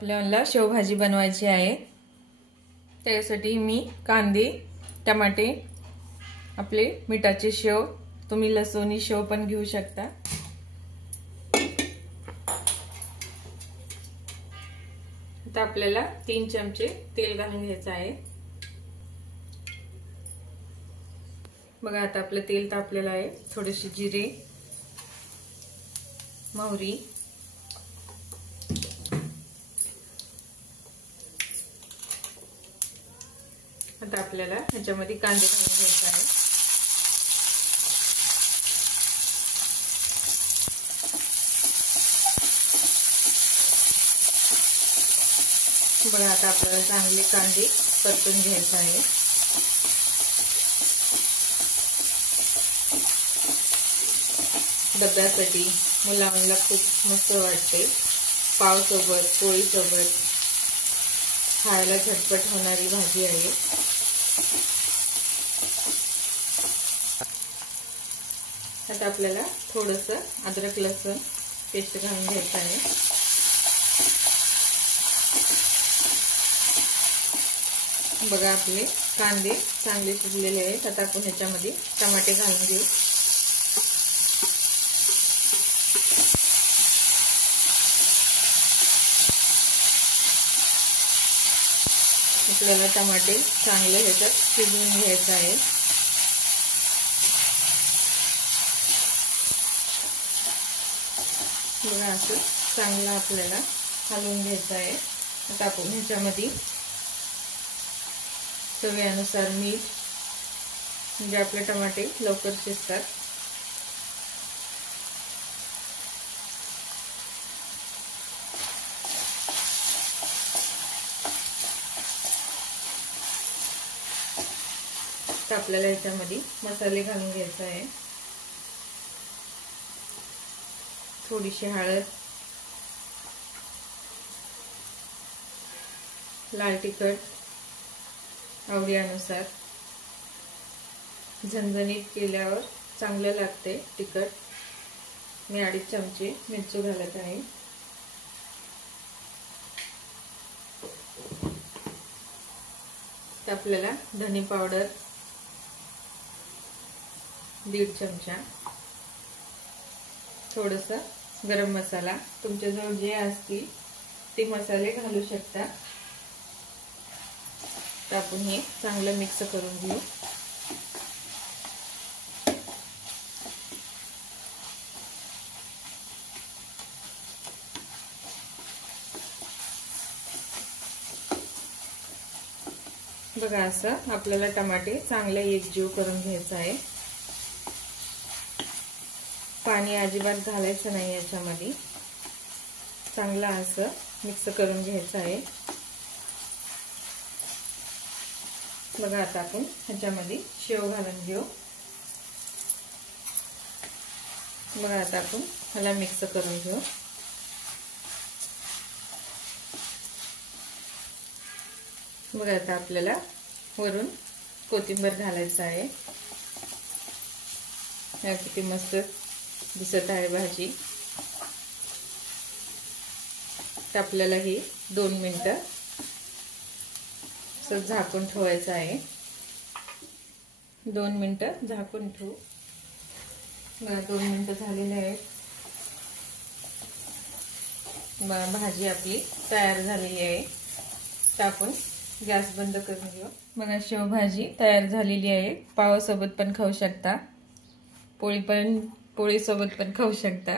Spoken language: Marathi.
आपल्याला शेवभाजी बनवायची आहे। त्यासाठी मी कांदे, टमाटे, आपले मिठाचे शेव, तुम्ही लसूणी शेव पण घेऊ शकता। आता आपल्याला 3 चमचे तेल घालून घ्यायचं आहे। बघा आता आपलं तेल तापलेलं आहे। थोडेसे जिरे, मोहरी, आता आपल्याला ह्याच्यामध्ये कांदे घालून घ्यायचे आहे। बघा आता आपल्याला चांगले कांदे परतून घ्यायचे आहे। डब्यासाठी मुलांना खूप मस्त वाटते। पाव सोबत, पोळी सोबत खायला झटपट होणारी भाजी आहे। आता आपल्याला थोडंसं अद्रक लसूण पेस्ट घालून घ्यायचं आहे। बघा आपले कांदे चांगले शिजलेले आहेत। आता आपण ह्याच्यामध्ये टमाटे घालून घेऊ। आपल्याला टमाटे चांगले ह्याच्यात शिजवून घ्यायचे आहे। बघा असं चांगलं आपल्याला हलवून घ्यायचं आहे। आता आपण ह्याच्यामध्ये चवीनुसार मीठ, म्हणजे आपले टमाटे लवकर शिजतात। तर आपल्याला ह्याच्यामध्ये मसाले घालून घ्यायचे आहे। थोडीशी हळद, लाल तिखट आवडीनुसार, झणझणीत केल्यावर चांगलं लागते तिखट। मी 2.5 चमचे मिरची घालत आहे। तर आपल्याला धने पावडर 1.5 चमचा, थोडंसं गरम मसाला, तुमच्याजवळ जे असतील ते मसाले घालू शकता। तर आपण हे चांगलं मिक्स करून घेऊ। बघा असं आपल्याला टमाटे चांगले एकजीव करून घ्यायचं आहे। पाणी अजिबात घालायचं नाही याच्यामध्ये, चांगलं असं मिक्स करून घ्यायचं आहे। बघा आता आपण ह्याच्यामध्ये शेव घालून घेऊ। बघा आता आपण ह्याला मिक्स करून घेऊ। बघा आता आपल्याला वरून कोथिंबीर घालायचं आहे। किती मस्त दिसत आहे भाजी। तर आपल्याला ही 2 मिनिटं झाकून ठेवायचं आहे। 2 मिनिटं झाकून ठेवू। बघा 2 मिनिटं झालेली आहेत। भाजी आपली तयार झालेली आहे। तर आपण गॅस बंद करून घेऊ। बघा शेवभाजी तयार झालेली आहे। पावासोबत पण खाऊ शकता, पोळी सोबत पण खाऊ शकता।